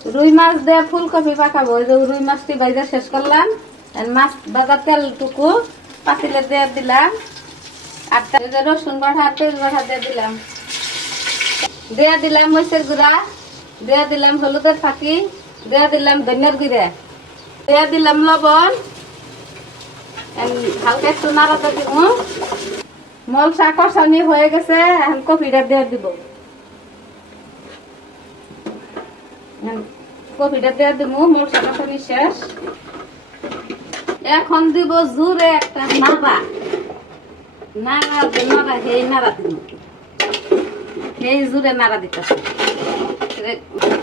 রুই মাছ দিয়ে ফুলকপি পাকাবো। ওই যে রুই মাছটি ভাজা শেষ করলাম, মাছ ভাজা তেলটুকু পাতিলে দিয়ে দিলাম, আর রসুন বাটা তেল বাটা দিয়ে দিলাম মরিচের গুঁড়া, দিয়ে দিলাম হলুদের ফাঁকি, দিয়ে দিলাম ধনিয়ার গুঁড়া, দিয়ে দিলাম লবণ, হালকা একটু নাড়াতে দিব। মশলা কষানি হয়ে গেছে, এখন কপিটা দিয়ে দিব। কপিটা দিয়ে দিব, মশলা কষানি শেষ। এখন দিব জুড়ে একটা নাড়া, এই নাড়া দিব, এই জুড়ে নাড়া দিতে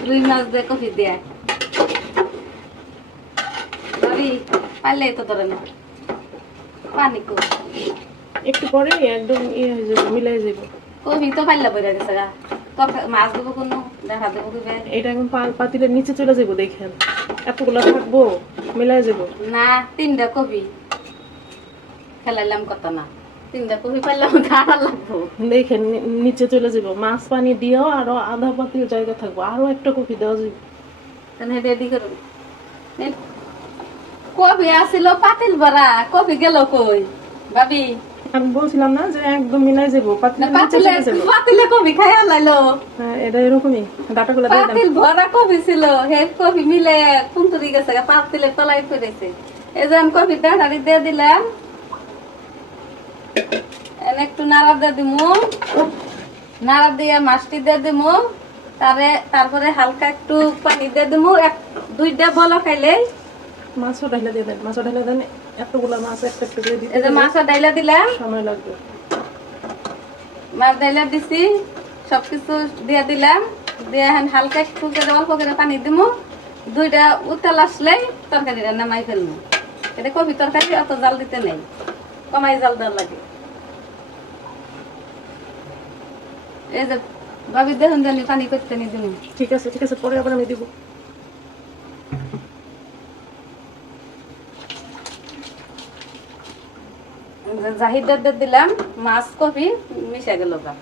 রুই মাছ দিয়ে কফি দিয়ে পারলেই তো ধরে না পানি কো একটু পরে একদম ইয়ে হয়ে যাবে, মিলাই যাবে। কফি তো পাল্লা পড়ে গেছে গা, মাছ দেবো কোনো দেখা দেবো কি এটা এখন পাতিলের নিচে চলে যাবো, দেখেন এতগুলো থাকবো, মিলাই যাবো না। 3টা কফি খেলাইলাম কত না, 3টা কফি পাইলাম ধারা লাগবো। দেখেন নিচে চলে যাবো, মাছ পানি দিয়েও আরো আধা পাতিল জায়গা থাকবো, আরো একটা কফি দেওয়া যাবে। তাহলে রেডি করুন। কফি আসিল পাতিল ভরা, কফি গেল কই ভাবি? আমি বলছিলাম না যে একদম মিলাই যাবো, পাতিলের নিচে চলে যাবো। পাতিলে কফি খাইয়া লাইলো। হ্যাঁ, এটা এরকমই ডাটাগুলো দিয়ে দেন। পাতিল ভরা কফি ছিল, হে কফি মিলে কুন্তরি গেছে, পাতিলে তলাই পড়েছে। এই যে আমি কফি ডাটারি দিয়ে দিলাম, একটু নাড়া দিয়ে দিমু, নাড়া দিয়ে মাছটি দিয়ে দিমু, তারপরে হালকা একটু পানি দিয়ে দিমু, 2টা বলো খাইলেই। মাছও ঢাইলা দিয়ে দেন, মাছও ঢাইলা দেন, এতগুলা মাছ একটা একটা করে দিতে এই যে মাছটা ডাইলা দিলাম, সময় লাগবে। মাছ ডাইলা দিছি, সবকিছু দিয়ে দিলাম, দিয়ে এখন হালকা একটু করে অল্প করে পানি দিমু, 2টা উতাল আসলেই তরকারিটা নামাই ফেলবো। এটা কফি তরকারি অত জাল দিতে নেই, কমাই জাল দেওয়ার লাগে। এই যে ভাবি দেখুন জানি পানি করতে নি দিমু। ঠিক আছে, ঠিক আছে, পরে আবার আমি দিব। জাহিদার দিলাম, মাছ কফি মিশে গেল গা,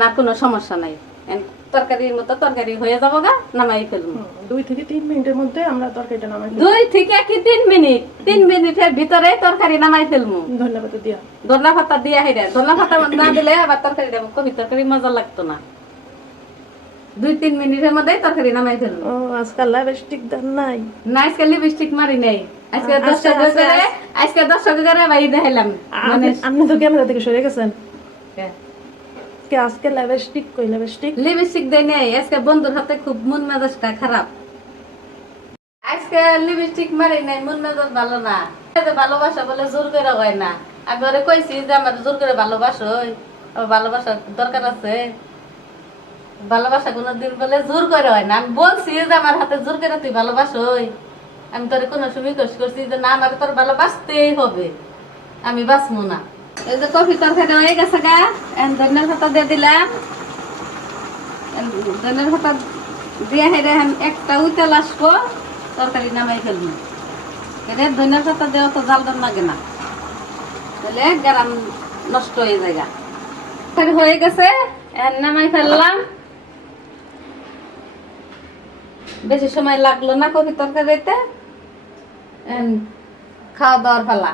না কোনো সমস্যা নাই। তরকারির মতো তরকারি হয়ে যাবো গা, নামাই ফেলবো। 2 থেকে 3 মিনিটের মধ্যে আমরা তরকারিটা নামাই ফেলবো। 2 থেকে কি 3 মিনিট, 3 মিনিটের ভিতরে তরকারি নামাই ফেলবো। ধন্যবাদ দিয়া, ধনিয়া পাতা দিয়া হেরে, ধনিয়া পাতা না দিলে আবার তরকারি দেবো, কফি তরকারি মজা লাগতো না। 2-3 মিনিটের মধ্যে তরকারি নামাই ফেলবো। ও আজকাল লিপস্টিক দেন নাই? না, আজকে লিপস্টিক মারি নাই, আজকে 10 টাকা করে, আজকে 10 টাকা করে বাইরে দেখাইলাম। মানে আপনি তো ক্যামেরা থেকে সরে গেছেন। কে আজকে লিপস্টিক কই? লিপস্টিক দেয় নাই, আজকে বন্ধুর হাতে খুব মন মেজাজটা খারাপ। আজকে লিপস্টিক মারি নাই, মন মেজাজ ভালো না। ভালোবাসা বলে জোর করে হয় না। আগরে কইছি যে আমার জোর করে ভালোবাসো, ভালোবাসার দরকার আছে। ভালোবাসা কোনোদিন বলে জোর করে হয় না। আমি বলছি যে আমার হাতে জোর করে তুই ভালোবাসো, আমি তোর কোনো সময় করছি যে না, আমার তোর ভালোবাসতেই হবে, আমি বাঁচবো না। এই যে কফি তরকারি হয়ে গেছে গা, ধনিয়ার পাতা দিয়ে দিলাম, ধনিয়ার পাতা দিয়ে হেরে একটা উইতেল আসবো, তরকারি নামাই ফেলবো। এটা ধনিয়ার পাতা দেওয়া তো জাল দাম লাগে না, তাহলে গ্রাম নষ্ট হয়ে যায় গা। হয়ে গেছে, নামাই ফেললাম। বেশি সময় লাগলো না কফি তরকারিতে, খাওয়া দাওয়ার পালা।